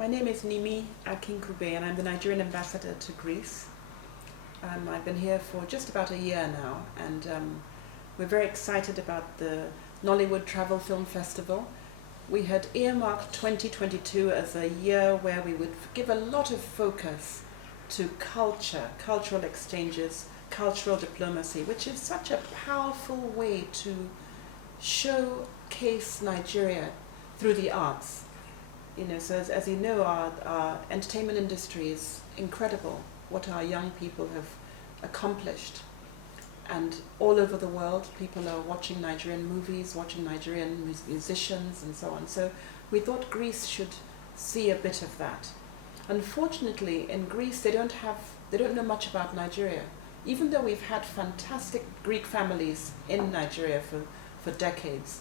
My name is Nimi Akinkugbe and I'm the Nigerian ambassador to Greece. I've been here for just about a year now, and we're very excited about the Nollywood Travel Film Festival. We had earmarked 2022 as a year where we would give a lot of focus to culture, cultural exchanges, cultural diplomacy, which is such a powerful way to showcase Nigeria through the arts. So as you know, our entertainment industry is incredible, what our young people have accomplished. And all over the world, people are watching Nigerian movies, watching Nigerian musicians and so on. So we thought Greece should see a bit of that. Unfortunately, in Greece, they don't know much about Nigeria. Even though we've had fantastic Greek families in Nigeria for decades,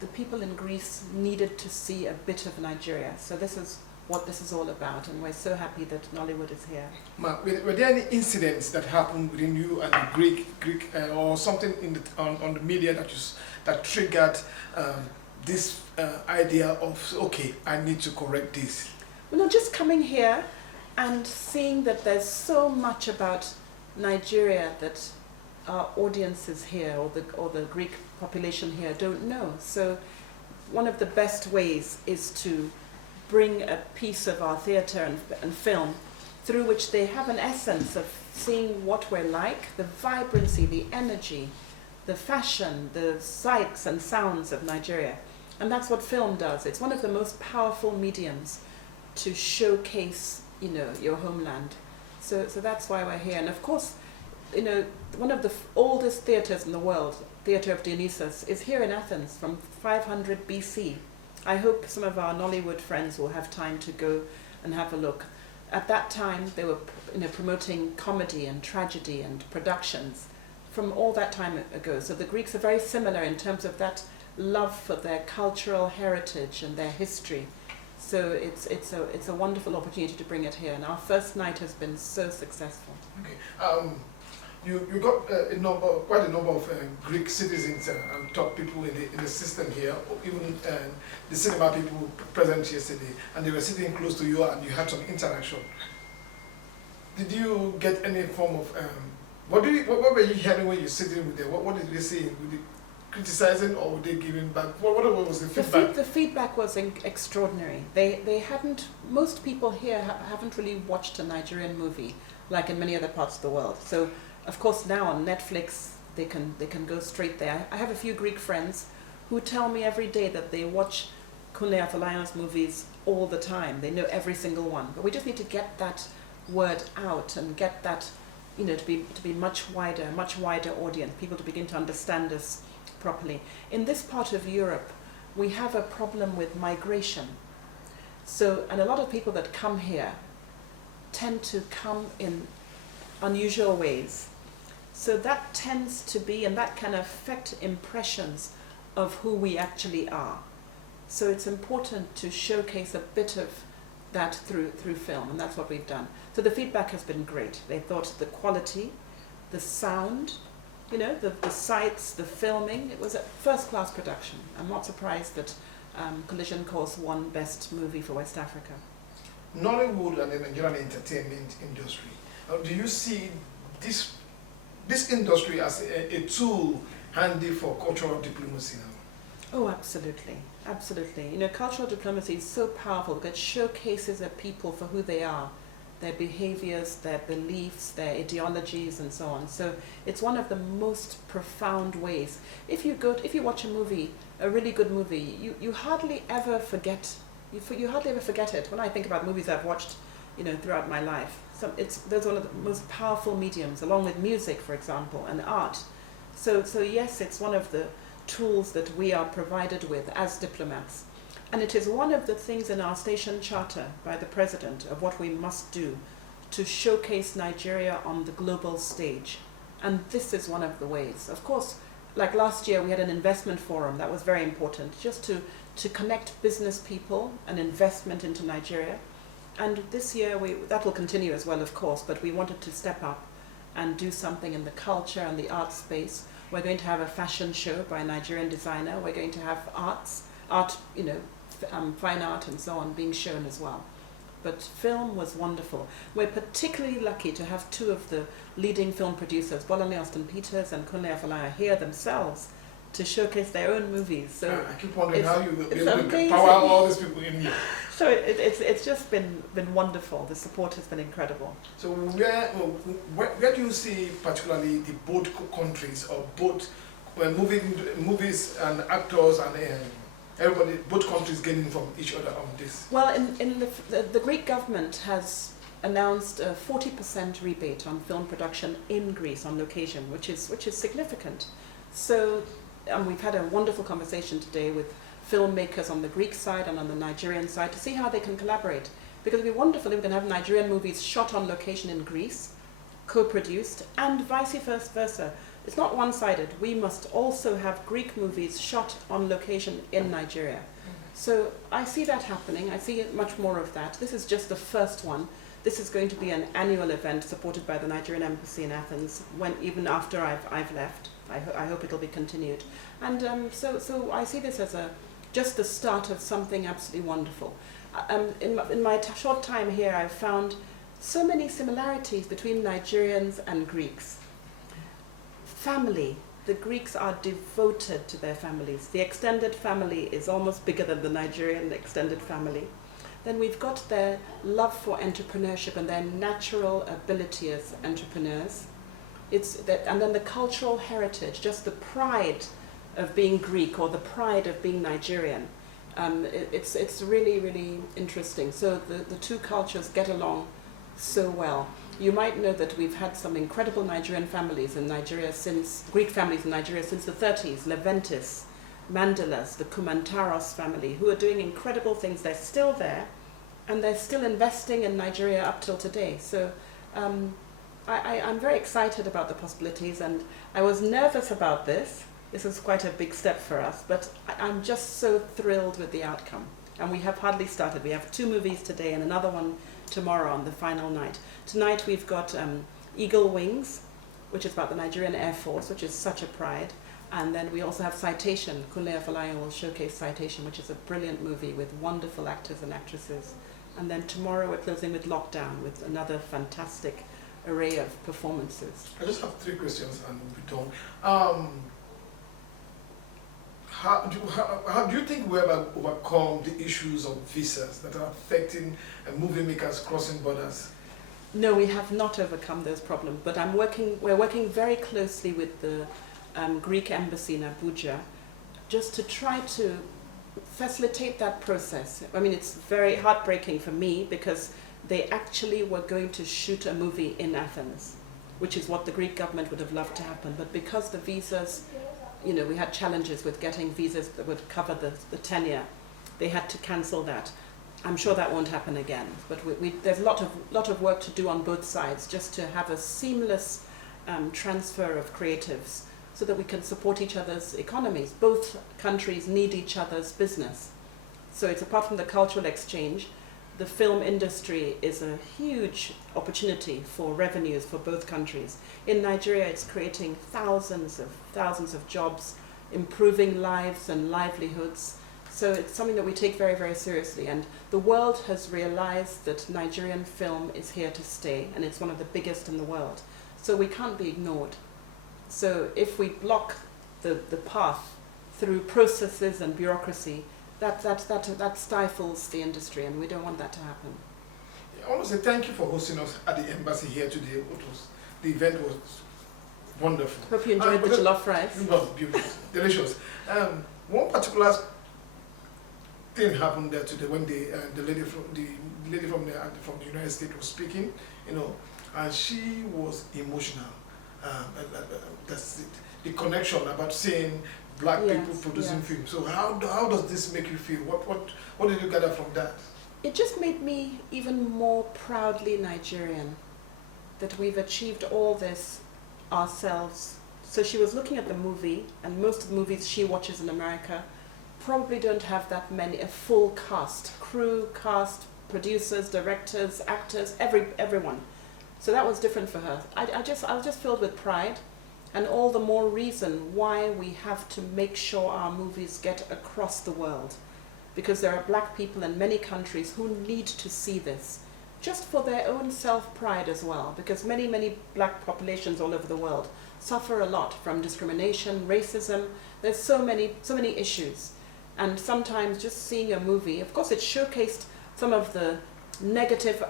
the people in Greece needed to see a bit of Nigeria. So this is what this is all about, and we're so happy that Nollywood is here. Were there any incidents that happened within you and the Greek or something on the media that triggered this idea of, okay, I need to correct this? Well, just coming here and seeing that there's so much about Nigeria that our audiences here or the Greek population here don't know. So one of the best ways is to bring a piece of our theatre and film through which they have an essence of seeing what we're like, the vibrancy, the energy, the fashion, the sights and sounds of Nigeria. And that's what film does. It's one of the most powerful mediums to showcase, your homeland. So that's why we're here. And of course, one of the oldest theatres in the world, Theatre of Dionysus, is here in Athens from 500 BC. I hope some of our Nollywood friends will have time to go and have a look. At that time, they were promoting comedy and tragedy and productions from all that time ago. So the Greeks are very similar in terms of that love for their cultural heritage and their history. So it's a wonderful opportunity to bring it here, and our first night has been so successful. Okay. You got quite a number of Greek citizens and top people in the system here, or even the cinema people present yesterday, and they were sitting close to you and you had some interaction. Did you get any form of what were you hearing when you were sitting with them? What did they say? Were they criticizing or were they giving back? What was the feedback? The feedback was extraordinary. They hadn't. Most people here haven't really watched a Nigerian movie like in many other parts of the world. So. Of course, now on Netflix, they can go straight there. I have a few Greek friends who tell me every day that they watch Kunle Afolayan's movies all the time. They know every single one. But we just need to get that word out and get that, to be much wider audience, people to begin to understand us properly. In this part of Europe, we have a problem with migration. So, and a lot of people that come here tend to come in unusual ways. So that tends to be, and that can affect impressions of who we actually are. So it's important to showcase a bit of that through film, and that's what we've done. So the feedback has been great. They thought the quality, the sound, the sights, the filming, it was a first-class production. I'm not surprised that Collision Course won Best Movie for West Africa. Nollywood and the Nigerian entertainment industry, do you see this industry as a tool handy for cultural diplomacy now? Oh, absolutely. Absolutely. Cultural diplomacy is so powerful because it showcases a people for who they are, their behaviors, their beliefs, their ideologies, and so on. So it's one of the most profound ways. If you watch a movie, a really good movie, you hardly ever forget. You hardly ever forget it. When I think about movies I've watched, throughout my life, there's one of the most powerful mediums, along with music, for example, and art. So yes, it's one of the tools that we are provided with as diplomats. And it is one of the things in our station charter by the President of what we must do to showcase Nigeria on the global stage. And this is one of the ways. Of course, like last year, we had an investment forum. That was very important, just to connect business people and investment into Nigeria. And this year, that will continue as well, of course, but we wanted to step up and do something in the culture and the art space. We're going to have a fashion show by a Nigerian designer. We're going to have art, fine art and so on being shown as well. but film was wonderful. We're particularly lucky to have two of the leading film producers, Bolanle Austin Peters and Kunle Afolayan, here themselves to showcase their own movies. So I keep wondering how you amazing. power all these people in here. So it's just been wonderful. The support has been incredible. So where do you see particularly the both countries or both movies and actors and everybody, both countries gaining from each other on this? Well, the Greek government has announced a 40% rebate on film production in Greece on location, which is significant. So we've had a wonderful conversation today with filmmakers on the Greek side and on the Nigerian side to see how they can collaborate. Because it would be wonderful if we can have Nigerian movies shot on location in Greece, co-produced, and vice versa. It's not one-sided. We must also have Greek movies shot on location in Nigeria. So I see that happening. I see much more of that. This is just the first one. This is going to be an annual event supported by the Nigerian Embassy in Athens, even after I've left. I hope it'll be continued. And so I see this as just the start of something absolutely wonderful. In my short time here, I've found so many similarities between Nigerians and Greeks. Family. The Greeks are devoted to their families. The extended family is almost bigger than the Nigerian extended family. Then we've got their love for entrepreneurship and their natural ability as entrepreneurs. And then the cultural heritage, just the pride of being Greek or the pride of being Nigerian. It's really, really interesting. So the two cultures get along so well. You might know that we've had some incredible Nigerian families in Nigeria Greek families in Nigeria since the 30s, Leventis, Mandelas, the Kumantaros family, who are doing incredible things. They're still there, and they're still investing in Nigeria up till today. So I'm very excited about the possibilities, and I was nervous about this. This is quite a big step for us, but I'm just so thrilled with the outcome. And we have hardly started. We have 2 movies today and another one tomorrow on the final night. Tonight we've got Eagle Wings, which is about the Nigerian Air Force, which is such a pride. And then we also have Citation. Kunle Afolayan will showcase Citation, which is a brilliant movie with wonderful actors and actresses. And then tomorrow we're closing with Lockdown, with another fantastic array of performances. I just have 3 questions and we're done. How do you think we ever overcome the issues of visas that are affecting movie makers crossing borders? No, we have not overcome those problems, but we're working very closely with the Greek embassy in Abuja just to try to facilitate that process. I mean, it's very heartbreaking for me because they actually were going to shoot a movie in Athens, which is what the Greek government would have loved to happen. But because the visas, we had challenges with getting visas that would cover the tenure, they had to cancel that. I'm sure that won't happen again. But there's a lot of work to do on both sides just to have a seamless transfer of creatives so that we can support each other's economies. Both countries need each other's business. So it's apart from the cultural exchange, the film industry is a huge opportunity for revenues for both countries. In Nigeria, it's creating thousands of jobs, improving lives and livelihoods. So it's something that we take very, very seriously. And the world has realized that Nigerian film is here to stay, and it's one of the biggest in the world. So we can't be ignored. So if we block the path through processes and bureaucracy, that stifles the industry, and we don't want that to happen. I want to say thank you for hosting us at the embassy here today. The event was wonderful. Hope you enjoyed the jollof rice. It was beautiful, delicious. One particular thing happened there today when the lady from the United States was speaking, and she was emotional. That's it. The connection about seeing Black people producing film. So how does this make you feel? What did you gather from that? It just made me even more proudly Nigerian that we've achieved all this ourselves. So she was looking at the movie, and most of the movies she watches in America probably don't have that many, a full cast, crew, cast, producers, directors, actors, everyone. So that was different for her. I was just filled with pride. And all the more reason why we have to make sure our movies get across the world. because there are black people in many countries who need to see this, just for their own self-pride as well, because many black populations all over the world suffer a lot from discrimination, racism. There's so many issues. And sometimes just seeing a movie, of course it showcased some of the negative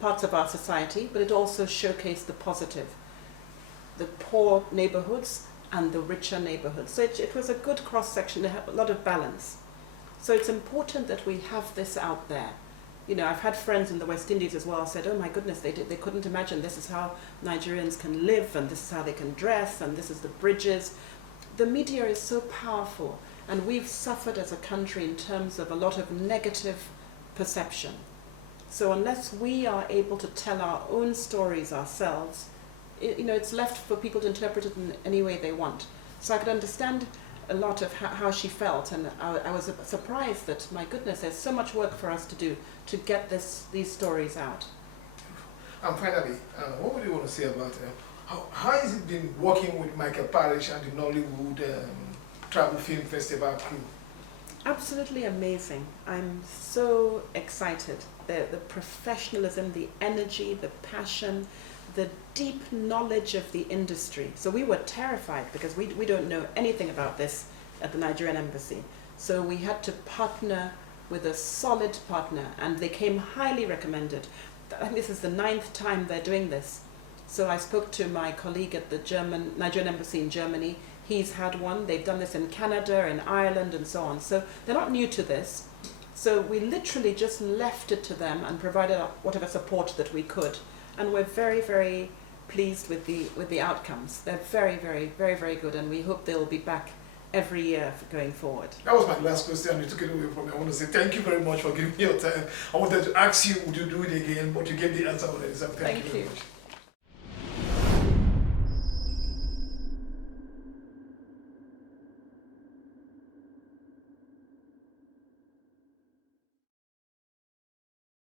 parts of our society, but it also showcased the positive, the poor neighborhoods and the richer neighborhoods. So it was a good cross-section, they have a lot of balance. So it's important that we have this out there. You know, I've had friends in the West Indies as well said, oh my goodness, they couldn't imagine this is how Nigerians can live, and this is how they can dress, and this is the bridges. The media is so powerful, and we've suffered as a country in terms of a lot of negative perception. So unless we are able to tell our own stories ourselves, it's left for people to interpret it in any way they want. So I could understand a lot of how she felt, and I was surprised that, my goodness, there's so much work for us to do to get these stories out. And finally, what would you want to say about how has it been working with Michael Parish and the Nollywood Travel Film Festival crew? Absolutely amazing. I'm so excited. The professionalism, the energy, the passion, the deep knowledge of the industry. So we were terrified because we don't know anything about this at the Nigerian embassy. So we had to partner with a solid partner, and they came highly recommended. I think this is the 9th time they're doing this. So I spoke to my colleague at the Nigerian embassy in Germany. He's had one. They've done this in Canada, in Ireland, and so on. So they're not new to this. So we literally just left it to them and provided whatever support that we could. And we're very, very pleased with the outcomes. They're very, very good, and we hope they'll be back every year going forward. That was my last question. You took it away from me. I want to say thank you very much for giving me your time. I wanted to ask you, would you do it again? But you gave the answer already. So thank you very much.